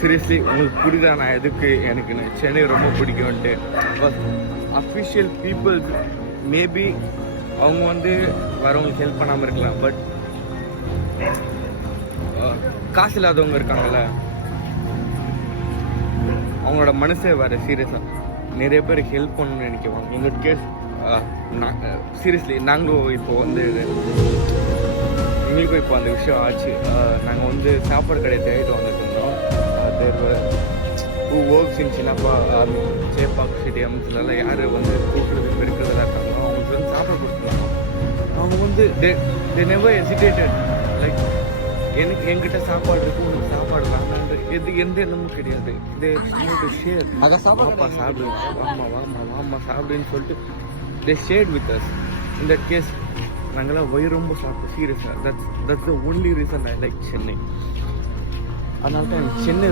Seriously உங்களுக்கு புரியுதா நான் எதுக்கு எனக்கு சென்னை ரொம்ப பிடிக்கும்ன்ட்டு. அஃபிஷியல் பீப்புள்ஸ் மேபி அவங்க வந்து வரவங்களுக்கு ஹெல்ப் பண்ணாமல் இருக்கலாம். பட் காசு இல்லாதவங்க இருக்காங்கல்ல, அவங்களோட மனசே வேறு. சீரியஸாக நிறைய பேர் ஹெல்ப் பண்ணணும்னு நினைக்குவாங்க. எங்கள் கேஸ் சீரியஸ்லி நாங்களும் இப்போ வந்து எங்களுக்கும் இப்போ அந்த விஷயம் ஆச்சு. நாங்கள் வந்து சாப்பாடு கடையை தேடிட்டு வந்துட்டு இருந்தோம். Who works in Chinnappa Chepauk ஸ்டேடியம்ஸ்லாம் யார் வந்து கூப்பிடுறது பெருக்கிறதெல்லாம் இருக்காங்களோ அவங்களுக்கு வந்து சாப்பாடு கொடுத்துருவாங்க. அவங்க வந்து தே நெவர் ஹெசிடேட்டட். லைக் என்கிட்ட சாப்பாடு இருக்கு, உனக்கு சாப்பாடு வேணான்ற எந்த எண்ணமும் கிடையாது. ஷேர் அதான் சாப்பாப்பா சாப்பிடு, வாமா சாப்பிடுன்னு சொல்லிட்டு they shared with us. In that case நாங்கள்லாம் வயிறு ரொம்ப சாப்பிட்டோம். சீரியஸாக that's the only reason I like Chennai. அதனால தான் சென்னை